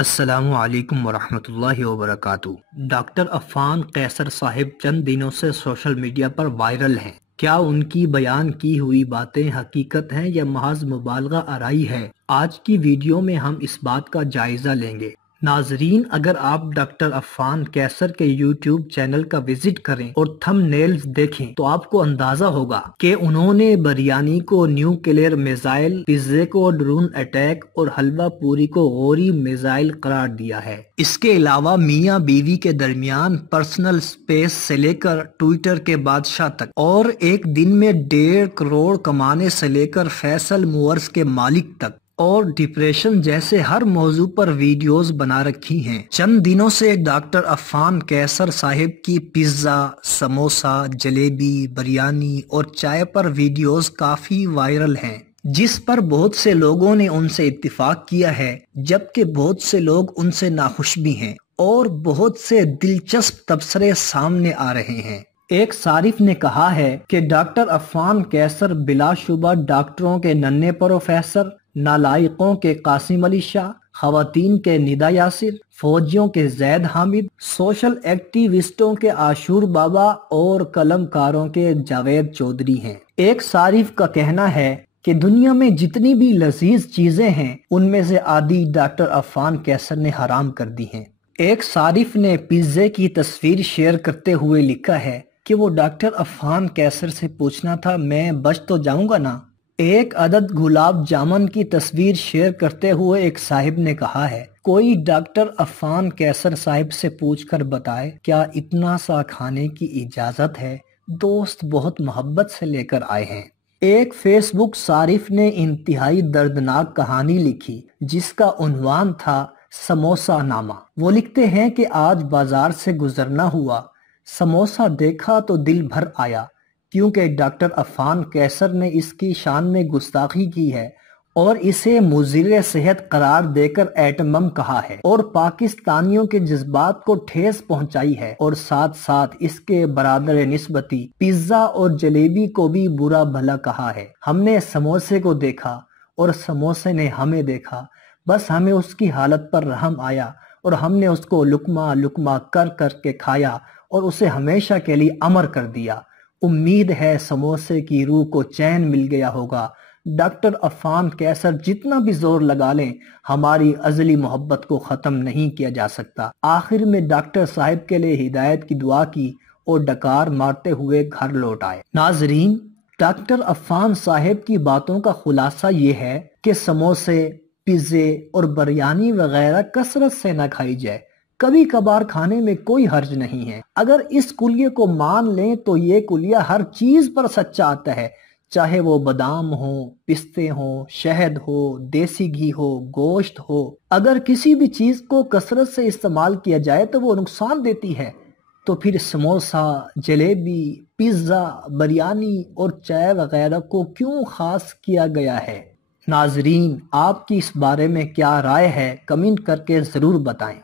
السلام علیکم ورحمۃ اللہ وبرکاتہ۔ ڈاکٹر عفان قیصر صاحب چند دنوں سے سوشل میڈیا پر وائرل ہیں۔ کیا ان کی بیان کی ہوئی باتیں حقیقت ہیں یا محض مبالغہ آرائی ہے؟ آج کی ویڈیو میں ہم اس بات کا جائزہ لیں گے۔ ناظرین، اگر آپ ڈاکٹر عفان قیصر کے یوٹیوب چینل کا وزٹ کریں اور تھم نیلز دیکھیں تو آپ کو اندازہ ہوگا کہ انہوں نے بریانی کو نیوکلیئر میزائل، پیزے کو ڈرون اٹیک اور حلوہ پوری کو غوری میزائل قرار دیا ہے۔ اس کے علاوہ میاں بیوی کے درمیان پرسنل سپیس سے لے کر ٹویٹر کے بادشاہ تک اور ایک دن میں 1.5 کروڑ کمانے سے لے کر فیصل موورز کے مالک تک اور ڈپریشن جیسے ہر موضوع پر ویڈیوز بنا رکھی ہیں۔ چند دنوں سے ڈاکٹر عفان قیصر صاحب کی پیزا، سموسا، جلیبی، بریانی اور چائے پر ویڈیوز کافی وائرل ہیں، جس پر بہت سے لوگوں نے ان سے اتفاق کیا ہے، جبکہ بہت سے لوگ ان سے ناخوش بھی ہیں اور بہت سے دلچسپ تبصرے سامنے آ رہے ہیں۔ ایک صارف نے کہا ہے کہ ڈاکٹر عفان قیصر بلا شبہ ڈاکٹروں کے ننھے پروفیسر، نالائقوں کے قاسم علی شاہ، خواتین کے ندا یاسر، فوجیوں کے زید حامد، سوشل ایکٹیوسٹوں کے عاشور بابا اور قلم کاروں کے جاوید چودھری ہیں۔ ایک صارف کا کہنا ہے کہ دنیا میں جتنی بھی لذیذ چیزیں ہیں ان میں سے آدھی ڈاکٹر عفان قیصر نے حرام کر دی ہیں۔ ایک صارف نے پیزے کی تصویر شیئر کرتے ہوئے لکھا ہے کہ وہ ڈاکٹر عفان قیصر سے پوچھنا تھا، میں بچ تو جاؤں گا نا؟ ایک عدد گلاب جامن کی تصویر شیئر کرتے ہوئے ایک صاحب نے کہا ہے، کوئی ڈاکٹر عفان قیصر صاحب سے پوچھ کر بتائے کیا اتنا سا کھانے کی اجازت ہے؟ دوست بہت محبت سے لے کر آئے ہیں۔ ایک فیس بک صارف نے انتہائی دردناک کہانی لکھی جس کا عنوان تھا سموسا نامہ۔ وہ لکھتے ہیں کہ آج بازار سے گزرنا ہوا، سموسا دیکھا تو دل بھر آیا، کیونکہ ڈاکٹر عفان قیصر نے اس کی شان میں گستاخی کی ہے اور اسے مضر صحت قرار دے کر ایٹم بم کہا ہے اور پاکستانیوں کے جذبات کو ٹھیس پہنچائی ہے، اور ساتھ ساتھ اس کے برادر نسبتی پیزا اور جلیبی کو بھی برا بھلا کہا ہے۔ ہم نے سموسے کو دیکھا اور سموسے نے ہمیں دیکھا، بس ہمیں اس کی حالت پر رحم آیا اور ہم نے اس کو لقمہ لقمہ کر کر کے کھایا اور اسے ہمیشہ کے لیے امر کر دیا۔ امید ہے سموسے کی روح کو چین مل گیا ہوگا۔ ڈاکٹر عفان قیصر جتنا بھی زور لگا لیں، ہماری ازلی محبت کو ختم نہیں کیا جا سکتا۔ آخر میں ڈاکٹر صاحب کے لیے ہدایت کی دعا کی اور ڈکار مارتے ہوئے گھر لوٹ آئے۔ ناظرین، ڈاکٹر عفان صاحب کی باتوں کا خلاصہ یہ ہے کہ سموسے، پیزے اور بریانی وغیرہ کثرت سے نہ کھائی جائے، کبھی کبھار کھانے میں کوئی حرج نہیں ہے۔ اگر اس کلیے کو مان لیں تو یہ کلیہ ہر چیز پر سچا آتا ہے، چاہے وہ بادام ہو، پستے ہوں، شہد ہو، دیسی گھی ہو، گوشت ہو۔ اگر کسی بھی چیز کو کثرت سے استعمال کیا جائے تو وہ نقصان دیتی ہے، تو پھر سموسا، جلیبی، پیزا، بریانی اور چائے وغیرہ کو کیوں خاص کیا گیا ہے؟ ناظرین، آپ کی اس بارے میں کیا رائے ہے؟ کمنٹ کر کے ضرور بتائیں۔